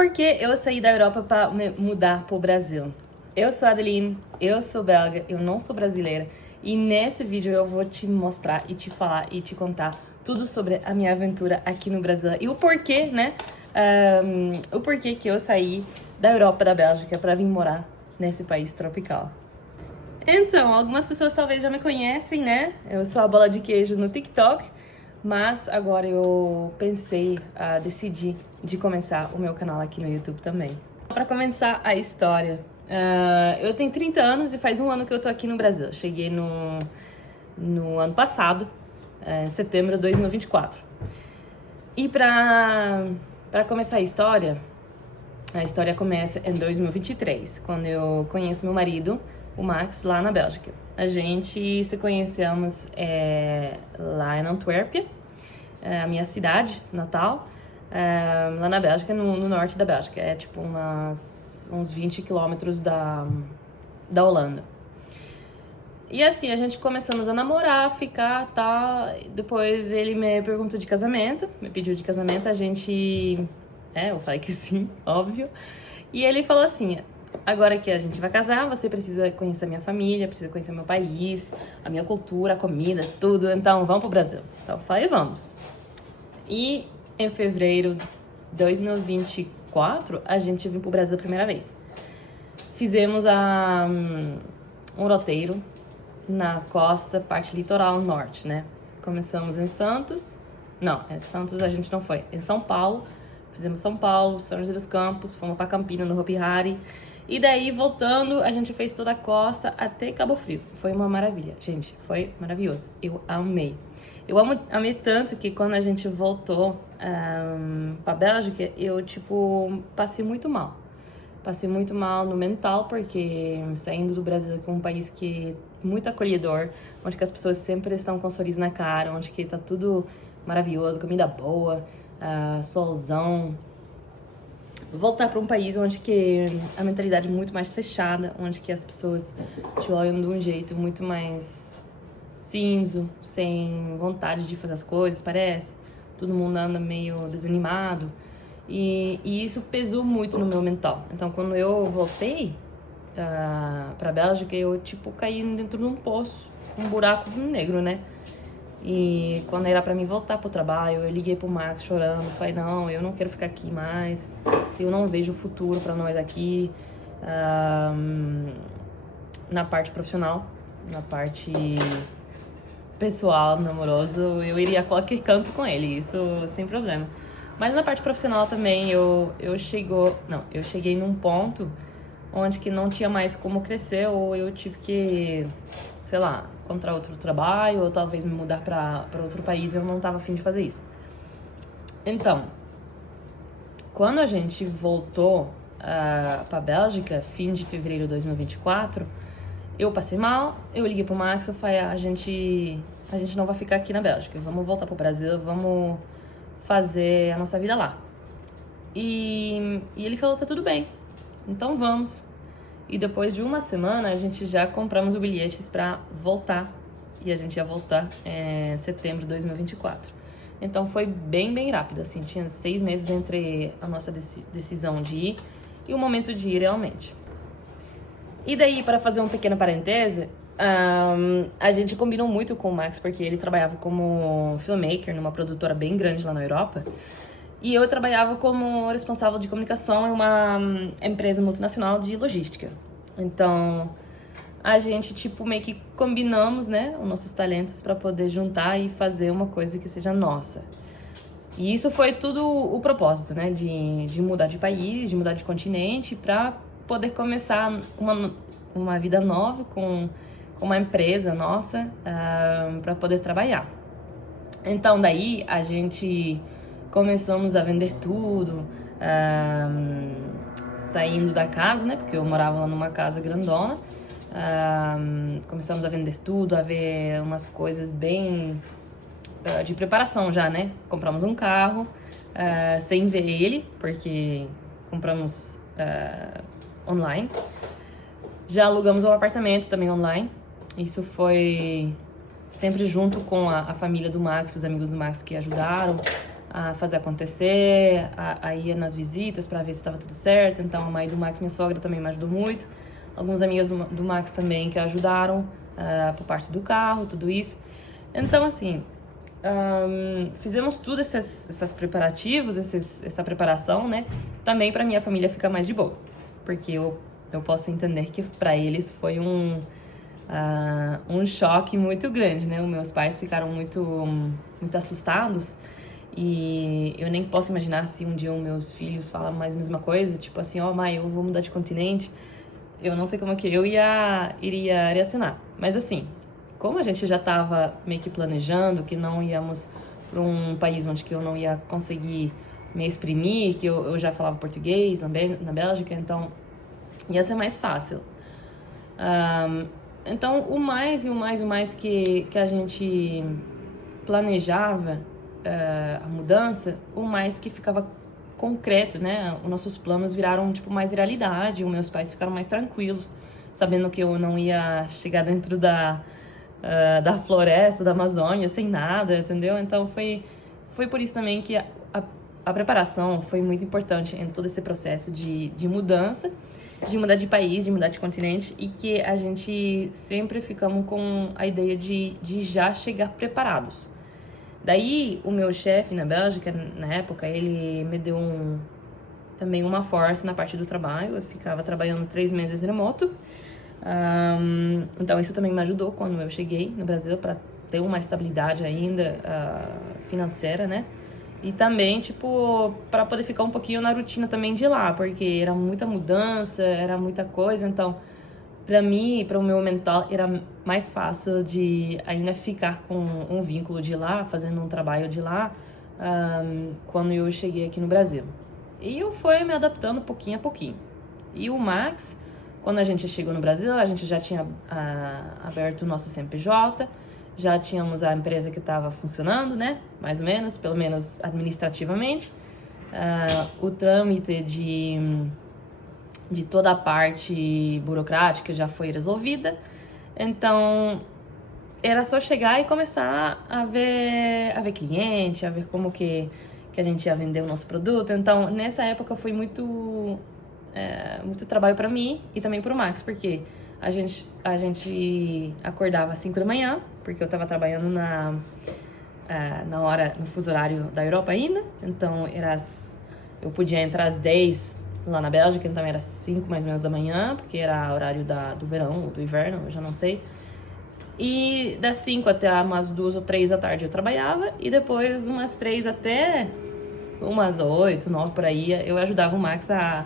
Por que eu saí da Europa para mudar para o Brasil? Eu sou a Adeline, eu sou belga, eu não sou brasileira. E nesse vídeo eu vou te mostrar e te falar e te contar tudo sobre a minha aventura aqui no Brasil. E o porquê, né? O porquê que eu saí da Europa, da Bélgica, para vir morar nesse país tropical. Então, algumas pessoas talvez já me conhecem, né? Eu sou a Bola de Queijo no TikTok. Mas agora eu decidi de começar o meu canal aqui no YouTube também. Para começar a história, eu tenho 30 anos e faz um ano que eu tô aqui no Brasil. Eu cheguei no ano passado, setembro de 2024. E para começar a história começa em 2023, quando eu conheço meu marido, o Max, lá na Bélgica. A gente se conhecemos lá em Antuérpia, a minha cidade natal, lá na Bélgica, no norte da Bélgica. É tipo uns 20 quilômetros da Holanda. E assim, a gente começamos a namorar, ficar, tá. Depois ele me perguntou de casamento, me pediu de casamento, eu falei que sim, óbvio. E ele falou assim: agora que a gente vai casar, você precisa conhecer a minha família, precisa conhecer o meu país, a minha cultura, a comida, tudo. Então, vamos pro Brasil. Então, eu falei, vamos. E em fevereiro de 2024, a gente veio pro Brasil a primeira vez. Fizemos um roteiro na costa, parte litoral norte, né? Começamos em Santos. Não, em Santos a gente não foi. Em São Paulo. Fizemos São Paulo, São José dos Campos, fomos pra Campina, no Hopi Hari. E daí, voltando, a gente fez toda a costa até Cabo Frio. Foi uma maravilha, gente. Foi maravilhoso. Eu amei. Eu amei tanto que quando a gente voltou pra Bélgica, eu, passei muito mal. Passei muito mal no mental, porque saindo do Brasil, que é um país que é muito acolhedor, onde que as pessoas sempre estão com um sorriso na cara, onde que tá tudo maravilhoso, comida boa, solzão. Voltar para um país onde que a mentalidade é muito mais fechada, onde que as pessoas te olham de um jeito muito mais cinzo, sem vontade de fazer as coisas, parece. Todo mundo anda meio desanimado. E isso pesou muito no meu mental. Então, quando eu voltei pra Bélgica, eu, caí dentro de um poço, um buraco negro, né? E quando era pra mim voltar pro trabalho, eu liguei pro Max chorando, falei, não, eu não quero ficar aqui mais, eu não vejo futuro pra nós aqui, na parte profissional, na parte pessoal, namoroso, eu iria a qualquer canto com ele, isso sem problema. Mas na parte profissional também, eu cheguei num ponto onde que não tinha mais como crescer, ou eu tive que, sei lá, encontrar outro trabalho, ou talvez me mudar para outro país. Eu não estava afim de fazer isso. Então, quando a gente voltou para Bélgica, fim de fevereiro de 2024, eu passei mal, eu liguei pro Max, eu falei, a gente não vai ficar aqui na Bélgica, vamos voltar pro Brasil, vamos fazer a nossa vida lá. E ele falou, tá tudo bem, então vamos. E depois de uma semana, a gente já compramos os bilhetes para voltar. E a gente ia voltar em setembro de 2024. Então foi bem, bem rápido, assim. Tinha 6 meses entre a nossa decisão de ir e o momento de ir realmente. E daí, para fazer um pequeno parêntese, a gente combinou muito com o Max, porque ele trabalhava como filmmaker numa produtora bem grande lá na Europa. E eu trabalhava como responsável de comunicação em uma empresa multinacional de logística. Então, a gente, meio que combinamos, né, os nossos talentos para poder juntar e fazer uma coisa que seja nossa. E isso foi tudo o propósito, né, de mudar de país, de mudar de continente, para poder começar uma vida nova com uma empresa nossa, para poder trabalhar. Então, daí, a gente começamos a vender tudo, saindo da casa, né? Porque eu morava lá numa casa grandona. Começamos a vender tudo, a ver umas coisas bem de preparação já, né? Compramos um carro, sem ver ele, porque compramos online. Já alugamos um apartamento também online. Isso foi sempre junto com a família do Max, os amigos do Max que ajudaram. a fazer acontecer, a ir nas visitas para ver se estava tudo certo. Então, a mãe do Max, minha sogra, também me ajudou muito. Alguns amigos do Max também que ajudaram por parte do carro, tudo isso. Então, assim, fizemos tudo esses preparativos, essa preparação, né? Também para minha família ficar mais de boa. Porque eu posso entender que para eles foi um choque muito grande, né? Os meus pais ficaram muito assustados. E eu nem posso imaginar se um dia os meus filhos falam mais a mesma coisa. Tipo assim, mãe, eu vou mudar de continente. Eu não sei como que eu iria reacionar. Mas assim, como a gente já estava meio que planejando que não íamos para um país onde que eu não ia conseguir me exprimir, que eu já falava português na Bélgica, então ia ser mais fácil. Então, o mais que a gente planejava a mudança, o mais que ficava concreto, né? Os nossos planos viraram, tipo, mais realidade. Os meus pais ficaram mais tranquilos, sabendo que eu não ia chegar dentro da floresta, da Amazônia, sem nada, entendeu? Então, foi por isso também que a preparação foi muito importante em todo esse processo de mudança, de mudar de país, de mudar de continente, e que a gente sempre ficamos com a ideia de já chegar preparados. Daí, o meu chefe na Bélgica, na época, ele me deu também uma força na parte do trabalho. Eu ficava trabalhando 3 meses remoto. Então, isso também me ajudou quando eu cheguei no Brasil, para ter uma estabilidade ainda financeira, né? E também, tipo, para poder ficar um pouquinho na rotina também de lá, porque era muita mudança, era muita coisa. Então, para mim, para o meu mental, era mais fácil de ainda ficar com um vínculo de lá, fazendo um trabalho de lá, quando eu cheguei aqui no Brasil. E eu fui me adaptando pouquinho a pouquinho. E o Max, quando a gente chegou no Brasil, a gente já tinha aberto o nosso CNPJ, já tínhamos a empresa que estava funcionando, né? Mais ou menos, pelo menos administrativamente. O trâmite de toda a parte burocrática já foi resolvida. Então, era só chegar e começar a ver cliente, a ver como que a gente ia vender o nosso produto. Então, nessa época foi muito trabalho para mim e também para o Max, porque a gente acordava às 5 da manhã, porque eu estava trabalhando no fuso horário da Europa ainda. Então, eu podia entrar às 10 lá na Bélgica, então era 5 mais ou menos da manhã, porque era horário do verão ou do inverno, eu já não sei. E das 5 até umas 2 ou 3 da tarde eu trabalhava, e depois umas 3 até umas 8, 9 por aí, eu ajudava o Max a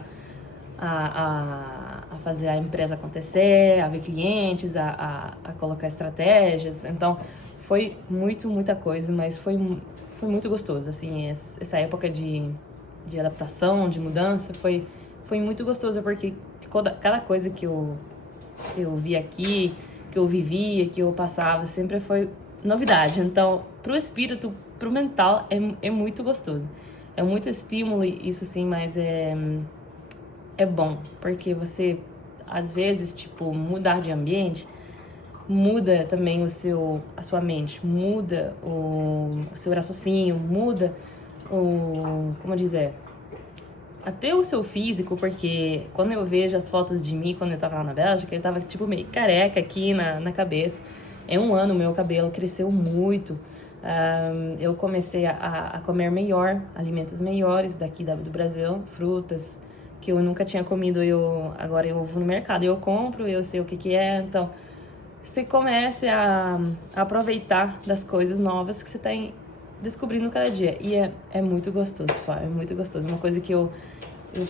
fazer a empresa acontecer, a ver clientes, a colocar estratégias. Então, foi muita coisa, mas foi muito gostoso, assim, essa época de adaptação, de mudança, foi muito gostoso, porque cada coisa que eu vi aqui, que eu vivia, que eu passava, sempre foi novidade. Então, pro espírito, pro mental, é muito gostoso. É muito estímulo, isso sim, mas é bom, porque você, às vezes, tipo, mudar de ambiente muda também a sua mente, muda o seu raciocínio, muda como dizer, até o seu físico, porque quando eu vejo as fotos de mim quando eu tava lá na Bélgica, eu tava tipo meio careca aqui na cabeça. Em um ano meu cabelo cresceu muito. Eu comecei a comer melhor, alimentos melhores daqui do Brasil, frutas que eu nunca tinha comido. Agora eu vou no mercado, eu compro, eu sei o que é. Então, você começa a aproveitar das coisas novas que você tá descobrindo cada dia. E é muito gostoso, pessoal. É muito gostoso. Uma coisa que eu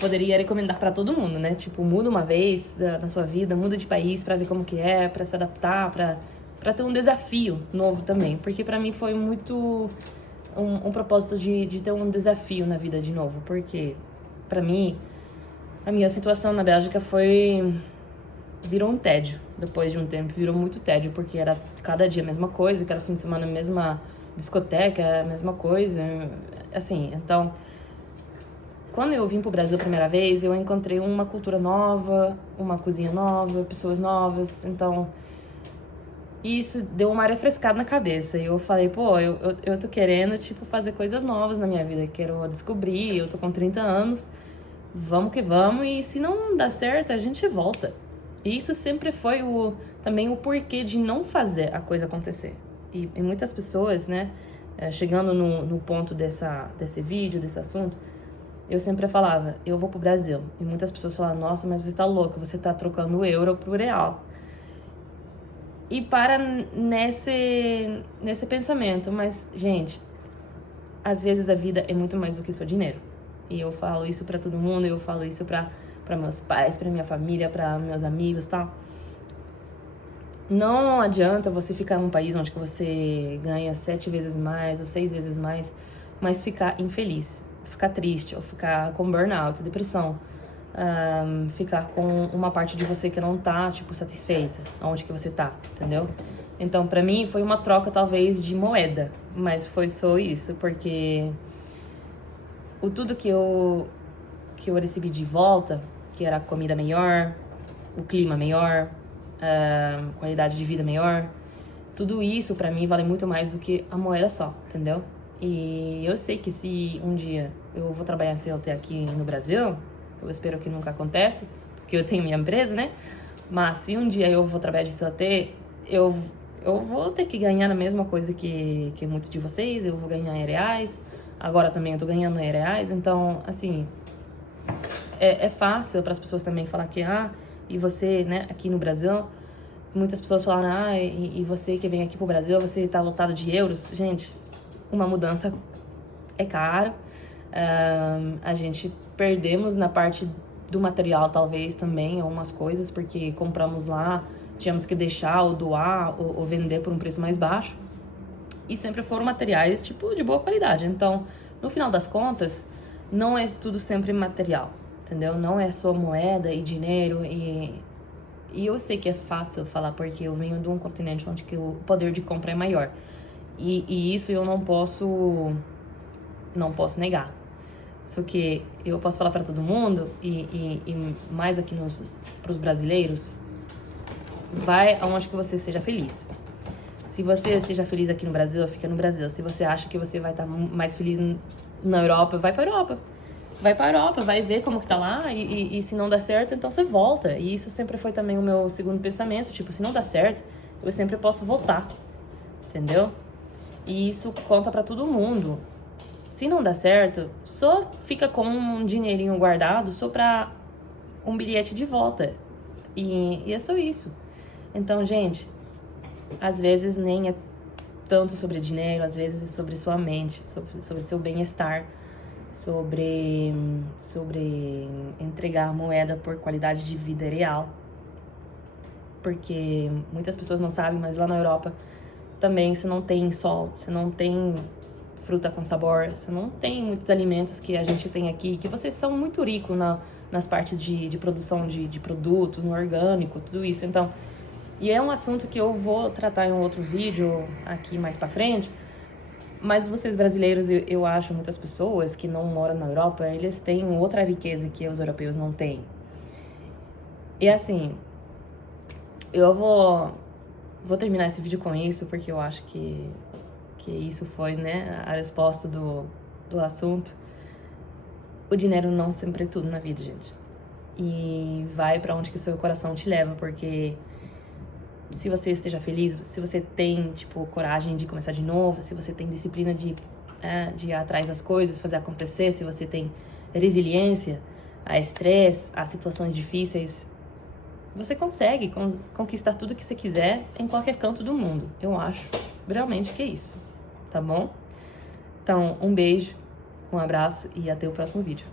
poderia recomendar pra todo mundo, né? Tipo, muda uma vez na sua vida, muda de país pra ver como que é, pra se adaptar, pra ter um desafio novo também. Porque pra mim foi muito um propósito de ter um desafio na vida de novo. Porque, pra mim, a minha situação na Bélgica virou um tédio. Depois de um tempo, virou muito tédio, porque era cada dia a mesma coisa, cada fim de semana a mesma discoteca, a mesma coisa, assim. Então, quando eu vim pro Brasil a primeira vez, eu encontrei uma cultura nova, uma cozinha nova, pessoas novas. Então, E isso deu uma refrescada na cabeça. E eu falei, pô, eu tô querendo, tipo, fazer coisas novas na minha vida. Quero descobrir, eu tô com 30 anos, vamos que vamos. E se não dá certo, a gente volta. E isso sempre foi também o porquê de não fazer a coisa acontecer. E muitas pessoas, né, chegando no ponto desse vídeo, desse assunto, eu sempre falava, eu vou pro Brasil. E muitas pessoas falavam, nossa, mas você tá louca, você tá trocando o euro pro real. E para nesse pensamento. Mas, gente, às vezes a vida é muito mais do que só dinheiro. E eu falo isso pra todo mundo, eu falo isso pra meus pais, pra minha família, pra meus amigos e tal. Não adianta você ficar num país onde você ganha 7 vezes mais ou 6 vezes mais, mas ficar infeliz, ficar triste, ou ficar com burnout, depressão. Ficar com uma parte de você que não tá, tipo, satisfeita, onde que você tá, entendeu? Então, pra mim, foi uma troca, talvez, de moeda, mas foi só isso, porque tudo que eu recebi de volta, que era comida melhor, o clima melhor, qualidade de vida melhor, tudo isso, pra mim, vale muito mais do que a moeda só, entendeu? E eu sei que se um dia eu vou trabalhar em CLT aqui no Brasil, eu espero que nunca aconteça, porque eu tenho minha empresa, né? Mas se um dia eu vou trabalhar de CLT, eu vou ter que ganhar a mesma coisa que muitos de vocês, eu vou ganhar em reais, agora também eu tô ganhando em reais, então, assim, é fácil para as pessoas também falar que, e você, né, aqui no Brasil, muitas pessoas falaram, e você que vem aqui pro Brasil, você tá lotado de euros. Gente, uma mudança é caro. A gente perdemos na parte do material, talvez, também, algumas coisas, porque compramos lá, tínhamos que deixar ou doar ou vender por um preço mais baixo. E sempre foram materiais, tipo, de boa qualidade. Então, no final das contas, não é tudo sempre material, entendeu? Não é só moeda e dinheiro e eu sei que é fácil falar, porque eu venho de um continente onde que o poder de compra é maior. E isso eu não posso negar. Só que eu posso falar para todo mundo, e mais aqui pros brasileiros, vai aonde que você seja feliz. Se você esteja feliz aqui no Brasil, fica no Brasil. Se você acha que você vai estar mais feliz na Europa, vai pra Europa. Vai pra Europa, vai ver como que tá lá, e se não dá certo, então você volta. E isso sempre foi também o meu segundo pensamento, tipo, se não dá certo, eu sempre posso voltar, entendeu? E isso conta pra todo mundo. Se não dá certo, só fica com um dinheirinho guardado só pra um bilhete de volta. E é só isso. Então, gente, às vezes nem é tanto sobre dinheiro, às vezes é sobre sua mente, sobre seu bem-estar, sobre entregar a moeda por qualidade de vida real. Porque muitas pessoas não sabem, mas lá na Europa também você não tem sol, você não tem fruta com sabor, você não tem muitos alimentos que a gente tem aqui, que vocês são muito ricos nas partes de produção de produto, no orgânico, tudo isso. Então, e é um assunto que eu vou tratar em um outro vídeo aqui mais pra frente, mas vocês brasileiros, eu acho, muitas pessoas que não moram na Europa, eles têm outra riqueza que os europeus não têm. E assim, eu vou terminar esse vídeo com isso, porque eu acho que isso foi, né, a resposta do assunto. O dinheiro não sempre é tudo na vida, gente. E vai pra onde que seu coração te leva, porque se você esteja feliz, se você tem, tipo, coragem de começar de novo, se você tem disciplina de ir atrás das coisas, fazer acontecer, se você tem resiliência a estresse, a situações difíceis, você consegue conquistar tudo que você quiser em qualquer canto do mundo. Eu acho realmente que é isso, tá bom? Então, um beijo, um abraço e até o próximo vídeo.